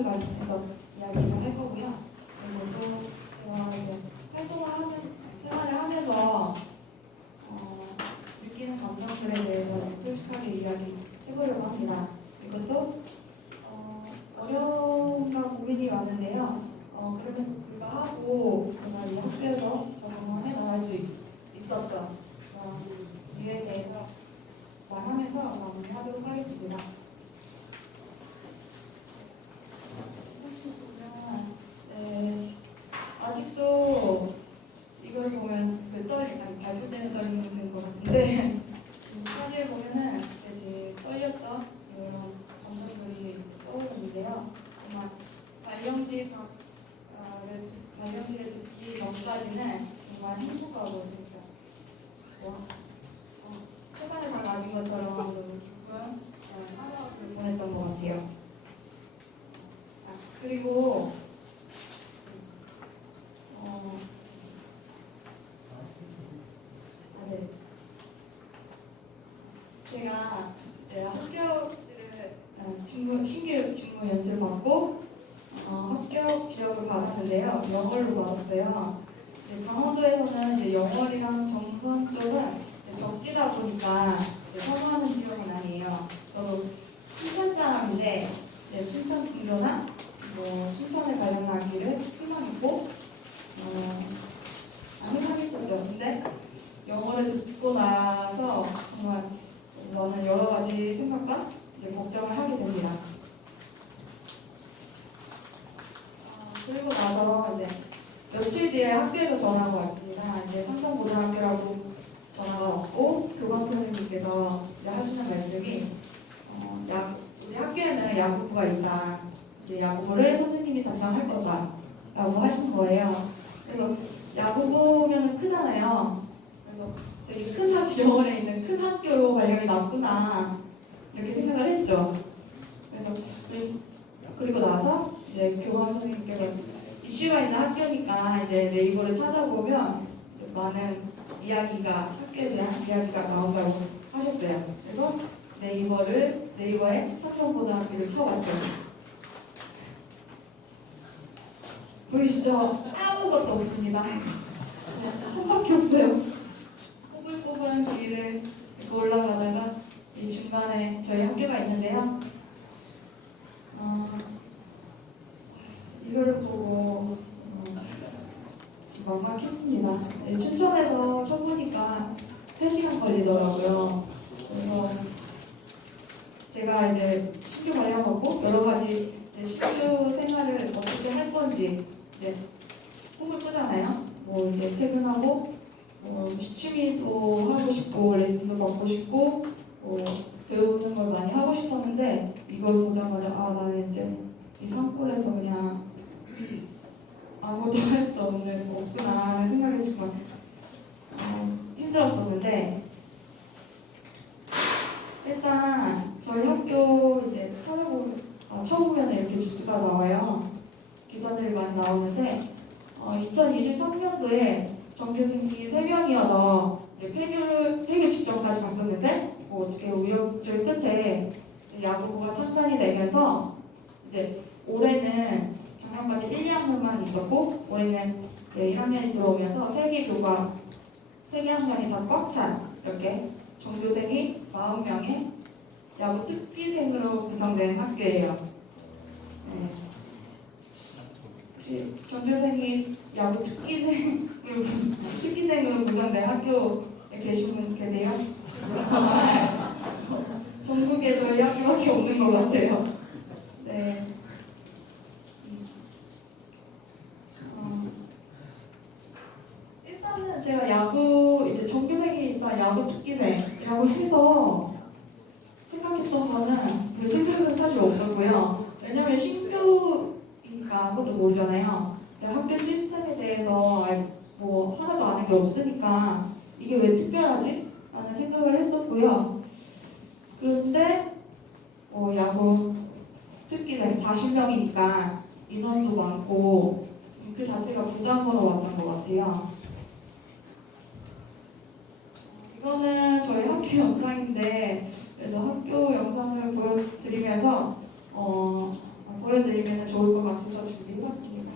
생각을 가지면서 이야기를 할 거고요. 그리고 또 이제 생활을 하면서 느끼는 감정들에 대해서 솔직하게 이야기해보려고 합니다. 이것도 어려움과 고민이 많은데요. 그럼에도 불구하고 제가 이 학교에서 적응을 해나갈 수 있었던 이유에 대해서 말하면서 마무리하도록 하겠습니다. 사실 보면 아직도 이걸 보면 발표 때문에 떨리는 것 같은데 사실 보면은 이제 떨렸던 이런 감정들이 떠오르는데요. 정말 발령지를 듣기 전까지는 정말 행복하고 진짜 세상을 다 가진 것처럼 너무 기쁜 하루를 보냈던 것 같아요. 그리고 제가 합격지를 신규 직무 연수를 받고 합격 지역을 받았는데요. 영월로 받았어요. 강원도에서는 이제 영월이랑 정선 쪽은 덕지다 보니까 선호하는 지역은 아니에요. 저도 춘천 사람인데 춘천 분교나 춘천에 관련한 길을 희망했고 안 희망했었죠. 근데 영어를 듣고 나서 정말 저는 여러 가지 생각과 걱정을 하게 됩니다. 그리고 나서 며칠 뒤에 학교에서 전화가 왔습니다. 삼성고등학교라고 전화가 왔고 교감 선생님께서 하시는 말씀이 우리 학교에는 야구부가 있다. 야구부를 선생님이 담당할 거다라고 하신 거예요. 그래서 야구부면 크잖아요. 그래서 되게 큰 학교, 영월에 있는 큰 학교로 발령이 났구나 이렇게 생각을 했죠. 그리고 나서 교감 선생님께서 이슈가 있는 학교니까 네이버를 찾아보면 많은 학교에 대한 이야기가 나온다고 하셨어요. 그래서 네이버에 삼성고등학교를 쳐봤죠. 보이시죠? 아무것도 없습니다. 손밖에 없어요. 꼬불꼬불한 길을 올라가다가 이 중간에 저희 학교가 있는데요. 이거를 보고 막막했습니다. 춘천에서 쳐보니까 3시간 걸리더라고요. 그래서 제가 신규 발령하고 여러 가지 신규 생활을 어떻게 할 건지 꿈을 꾸잖아요. 퇴근하고 취미도 하고 싶고 레슨도 받고 싶고 배우는 걸 많이 하고 싶었는데 이걸 보자마자 나는 이 산골에서 그냥 아무것도 할 수 없구나 하는 생각이 정말 힘들었었는데 일단 저희 학교 쳐보면 이렇게 뉴스가 나와요. 기사들이 많이 나오는데 2023년도에 정규생이 3명이어서 폐교 직전까지 갔었는데 어떻게 우여곡절 끝에 야구부가 찬산이 되면서 올해는 작년까지 1, 2학년만 있었고 올해는 1학년이 들어오면서 3개 학년이 다 꽉 찬 이렇게 정규생이 40명의 야구 특기생으로 구성된 학교예요. 정규생이 야구 특기생으로 구성된 학교에 계신 분 계세요? 전국에 저희 학교밖에 없는 것 같아요. 네. 일단은 제가 정규생이 일단 야구 특기생이라고 해서 생각했던 거는 그 생각은 사실 없었고요. 왜냐면 신규니까 아무것도 모르잖아요. 학교 시스템에 대해서 하나도 아는 게 없으니까 이게 왜 특별하지? 라는 생각을 했었고요. 그런데 야구 특기생 40명이니까 인원도 많고 그 자체가 부담으로 왔던 것 같아요. 이거는 저희 학교 영상인데 그래서 학교 영상을 보여드리면서 보여드리면 좋을 것 같아서 준비해봤습니다.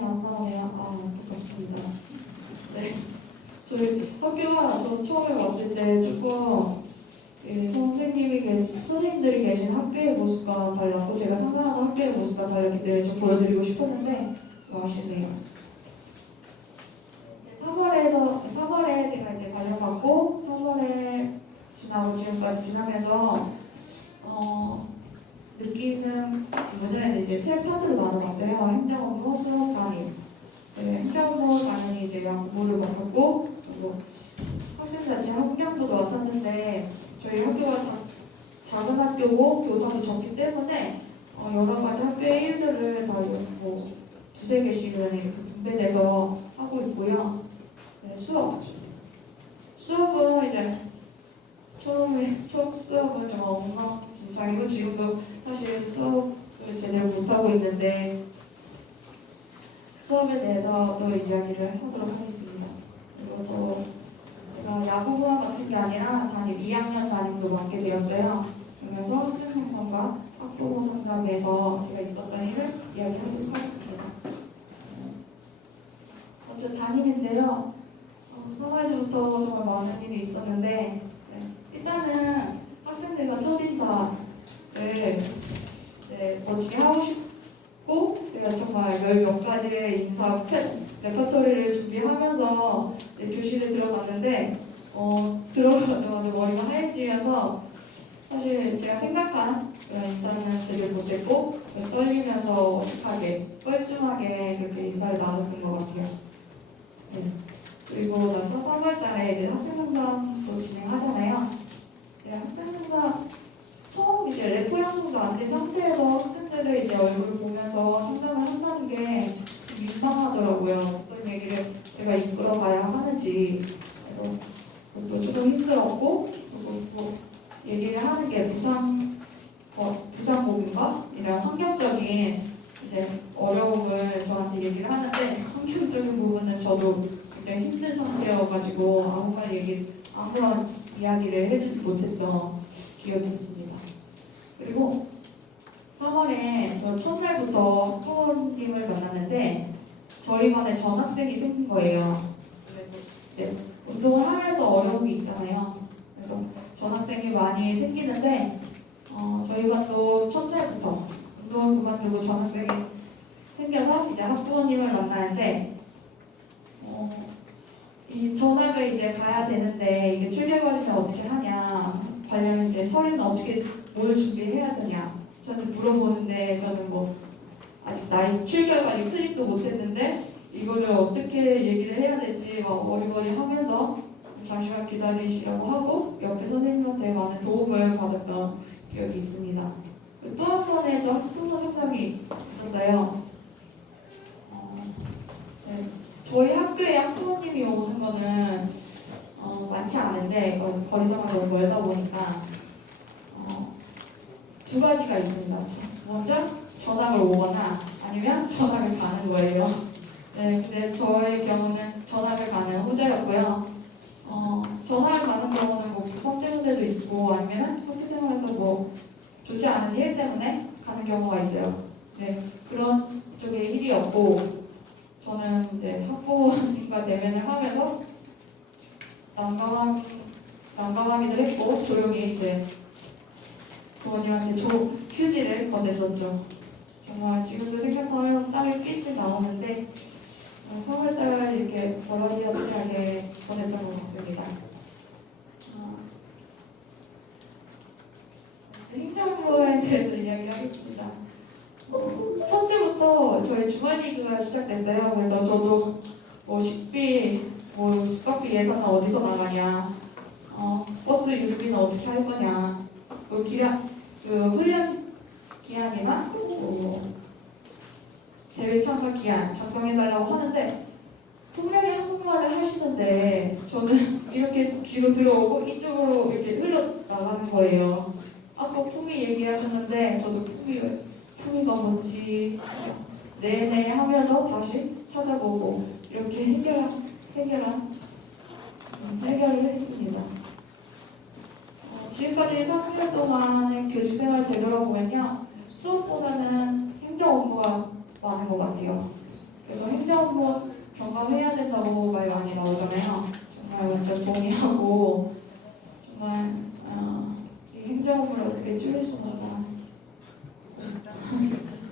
안 나오네요. 그렇습니다. 네. 저희 학교가 저 처음에 왔을 때 조금 선생님들이 계신 학교의 모습과 달랐고 제가 상상하는 학교의 모습과 달랐기 때문에 좀 보여드리고 싶었는데 아쉽네요. 3월에 제가 이제 관련받고 3월에 지나고 지금까지 지나면서 느끼는 부분은 이제 세 파트로 나눠봤어요. 행정업무, 수업 강의. 네, 행정업무 당연히 이제 양보를 맡았고 그리고 학생자치 환경부도 맡았는데 저희 학교가 작은 학교고 교사도 적기 때문에 여러 가지 학교의 일들을 다 뭐 두세 개씩은 이렇게 분배돼서 하고 있고요. 네, 수업은 이제 첫 수업은 정말 엉망진창이고 지금도 사실 수업을 제대로 못하고 있는데 수업에 대해서 또 이야기를 하도록 하겠습니다. 그리고 또 제가 야구부만 맡은 게 아니라 담임 2학년 담임도 맡게 되었어요. 그러면서 학생 상담과 학부모 상담에서 제가 있었던 일을 이야기하도록 하겠습니다. 먼저 담임인데요. 3월부터 정말 많은 일이 있었는데 일단은 학생들과 첫인사를 멋지게 하고 싶고 제가 정말 10몇 가지의 인사 레퍼토리를 준비하면서 교실에 들어갔는데 들어가자마자 머리가 하얘지면서 사실 제가 생각한 인사는 제대로 못했고 떨리면서 어색하게 뻘쭘하게 그렇게 인사를 나눴던 것 같아요. 네. 그리고 나서 3월달에 이제 학생상담도 진행하잖아요. 네, 학생상담 처음 이제 레포 형성도 안 된 상태에서 학생들을 이제 얼굴을 보면서 상담을 한다는 게 민망하더라고요. 어떤 얘기를 제가 이끌어가야 하는지 그래서 그것도 조금 힘들었고 그리고 뭐 얘기를 하는 게 부상고민과 이런 환경적인 이제 어려움을 저한테 얘기를 하는데 환경적인 부분은 저도 굉장히 힘든 상태여가지고 아무런 이야기를 해주지 못했던 기억이 있습니다. 그리고 3월에 저 첫날부터 학부모님을 만났는데 저희 반에 전학생이 생긴 거예요. 그래서 이제 운동을 하면서 어려움이 있잖아요. 그래서 전학생이 많이 생기는데 저희 반도 첫날부터 운동을 그만두고 전학생이 생겨서 이제 학부모님을 만나는데 이 전학을 이제 가야 되는데 이게 7개월이면 어떻게 하냐 관련 이제 서류는 어떻게 뭘 준비해야 되냐 저는 물어보는데 저는 뭐 아직 나이 7개월까지 클릭도 못했는데 이거를 어떻게 얘기를 해야 될지 막 어리버리 하면서 잠시만 기다리시라고 하고 옆에 선생님한테 많은 도움을 받았던 기억이 있습니다. 또 한 번의 또 학부모 상담이 있었어요. 네. 저희 학교에 학부모님이 오는 거는 많지 않은데 거리상으로 너무 멀다 보니까 두 가지가 있습니다. 먼저 전학을 오거나 아니면 전학을 가는 거예요. 네, 근데 저의 경우는 전학을 가는 호재였고요. 전학을 가는 경우는 뭐 성재 문제도 있고 아니면 학교 생활에서 뭐 좋지 않은 일 때문에 가는 경우가 있어요. 네, 그런 쪽의 일이었고 저는 이제 학부모님과 대면을 하면서 난감하기도 했고 조용히 이제 부모님한테 휴지를 건넸었죠. 정말 지금도 생각하면 땀이 삐질 나오는데 3월달 이렇게 버러지하게 보냈던 것 같습니다. 행정부에 대해서 이야기하겠습니다. 첫째부터 저희 주말리그가 시작됐어요. 그래서 저도 뭐 식비, 뭐 숙박비 예산은 어디서 나가냐, 버스 유류비는 어떻게 할 거냐, 훈련 기한이나 대회 참가 기한 작성해달라고 하는데 분명히 한국말을 하시는데 저는 이렇게 귀로 들어오고 이쪽으로 이렇게 흘러나가는 거예요. 아까 품위 얘기하셨는데 저도 품위가 뭔지 네네 하면서 다시 찾아보고 이렇게 해결을 했습니다. 지금까지 3년 동안의 교직 생활을 되돌아보면요, 수업보다는 행정 업무가 많은 것 같아요. 그래서 행정 업무 경감해야 된다고 말 많이 나오잖아요. 정말 완전 동의하고 정말 이 행정 업무를 어떻게 줄일 수 없나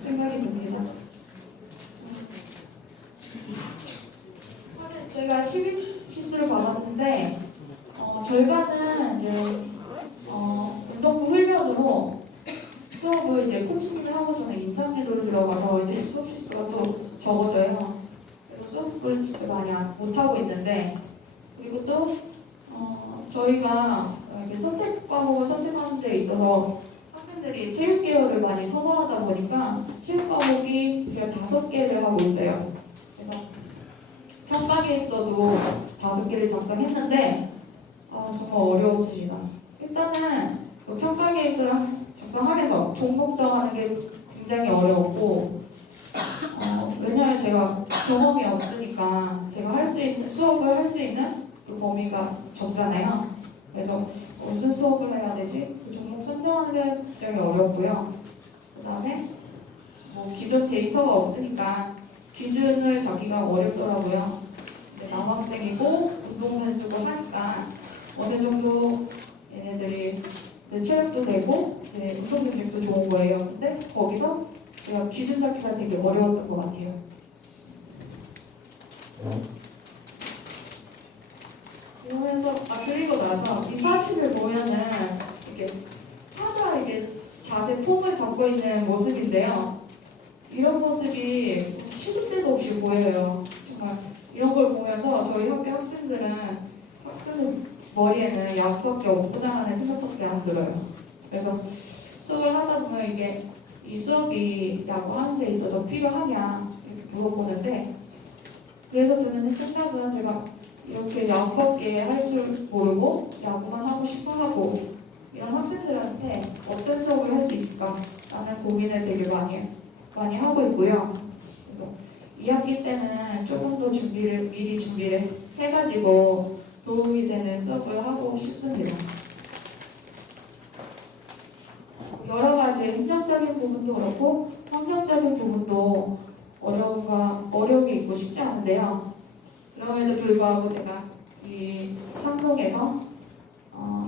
생각이 듭니다. 저희가 12시수를 받았는데 절반은 이제 운동부 훈련으로 수업을 이제 코치님이 하고 저는 인상제도로 들어가서 이제 수업 시수가 또 적어져요. 그래서 수업을 진짜 많이 못하고 있는데, 그리고 또 저희가 이렇게 선택 과목을 선택하는 데 있어서 학생들이 체육 계열을 많이 선호하다 보니까 체육 과목이 제가 5개를 하고 있어요. 그래서 평가계에서도 5개를 작성했는데 정말 어려웠습니다. 일단은 평가계에서 작성하면서 종목 정하는 게 굉장히 어려웠고 왜냐하면 제가 경험이 없으니까 제가 할 수 있는 수업을 할 수 있는 그 범위가 적잖아요. 그래서 무슨 수업을 해야 되지? 그 종목 선정하는 게 굉장히 어렵고요. 그 다음에 기존 데이터가 없으니까 기준을 잡기가 어렵더라고요. 남학생이고 운동선수고 하니까 어느 정도 얘네들이 체력도 되고 운동 능력도 좋은 거예요. 근데 거기서 제가 기준 잡기가 되게 어려웠던 것 같아요. 그러면서 그리고 나서 이 사진을 보면은 이렇게 하나 이게 자세 폼을 잡고 있는 모습인데요. 이런 모습이 시도 때도 없이 보여요. 정말 이런 걸 보면서 저희 학교 학생들 머리에는 야구밖에 없구나 하는 생각밖에 안 들어요. 그래서 수업을 하다 보면 이게 이 수업이 야구하는 데 있어서 필요하냐 이렇게 물어보는데, 그래서 드는 생각은 제가 이렇게 야구밖에 할 줄 모르고 야구만 하고 싶어 하고 이런 학생들한테 어떤 수업을 할 수 있을까 라는 고민을 되게 많이 하고 있고요. 그래서 2학기 때는 조금 더 미리 준비를 해가지고 도움이 되는 수업을 하고 싶습니다. 여러 가지 행정적인 부분도 그렇고 환경적인 부분도 어려움이 있고 쉽지 않은데요. 그럼에도 불구하고 제가 이 상동에서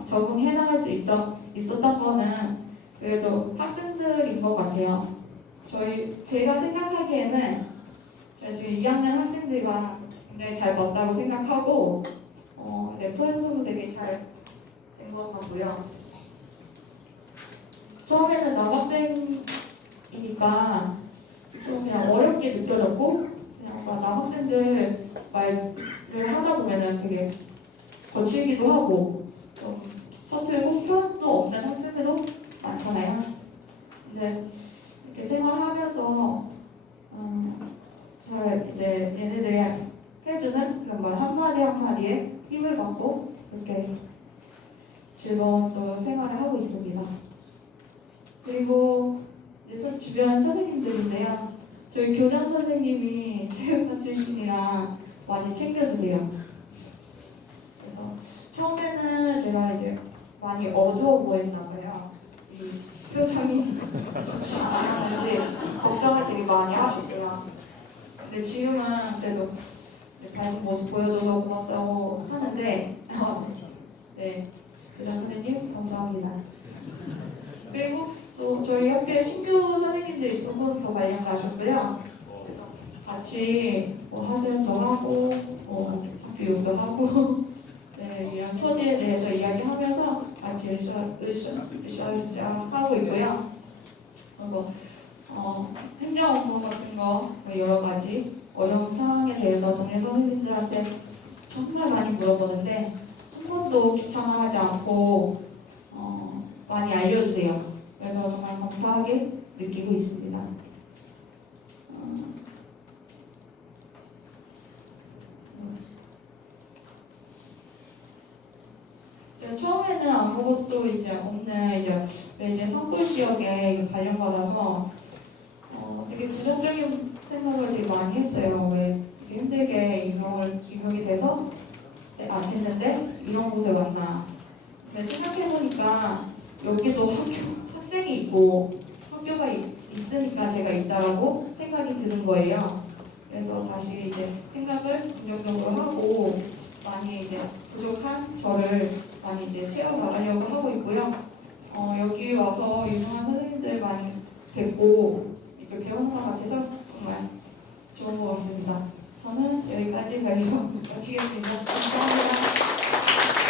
적응해 나갈 수 있었던 거는 그래도 학생들인 것 같아요. 제가 생각하기에는 제가 지금 2학년 학생들과 굉장히 잘 맞다고 생각하고 래퍼 형성도 되게 잘 된 것 같고요. 처음에는 남학생이니까 좀 그냥 어렵게 느껴졌고 그냥 남학생들 말을 하다 보면은 되게 거칠기도 하고 좀 서툴고 표현도 없는 학생들도 많잖아요. 근데 이렇게 생활하면서 잘 이제 얘네들이 해주는 그런 말 한마디 한마디에 힘을 받고 이렇게 즐거운 또 생활을 하고 있습니다. 그리고 주변 선생님들인데요. 저희 교장 선생님이 체육관 출신이라 많이 챙겨주세요. 그래서 처음에는 제가 이제 많이 어두워 보였나 봐요. 이 표정이 걱정을 되게 많이 하셨고요. 근데 지금은 그래도 밝은 모습 보여줘서 고맙다고 하는데 네, 교장 선생님 감사합니다. 그리고 또 저희 학교에 신규 선생님들이 두 분 더 발령 나셨어요. 그래서 같이 하수연도 하고 학교 용도 하고 네, 이런 처지에 대해서 이야기하면서 같이 으쌰으쌰 하고 있고요. 그리고 행정 업무 같은 거 여러 가지 어려운 상황에 대해서 동네 선생님들한테 정말 많이 물어보는데 한 번도 귀찮아하지 않고 많이 알려주세요. 그래서 정말 감사하게 느끼고 있습니다. 처음에는 아무것도 이제 없는 이제 산골 지역에 발령받아서 되게 부정적인 생각을 되게 많이 했어요. 왜 이렇게 힘들게 유명이 돼서 됐는데 이런 곳에 왔나. 근데 생각해보니까 여기도 학생이 있고 학교가 있으니까 제가 있다라고 생각이 드는 거예요. 그래서 다시 이제 생각을 긍정적으로 하고 많이 이제 부족한 저를 많이 이제 채워나가려고 하고 있고요. 여기 와서 유명한 선생님들 많이 뵙고 이렇게 배우는 것 같아서 정말 좋은 것 같습니다. 저는 여기까지 발표 마치겠습니다. 감사합니다.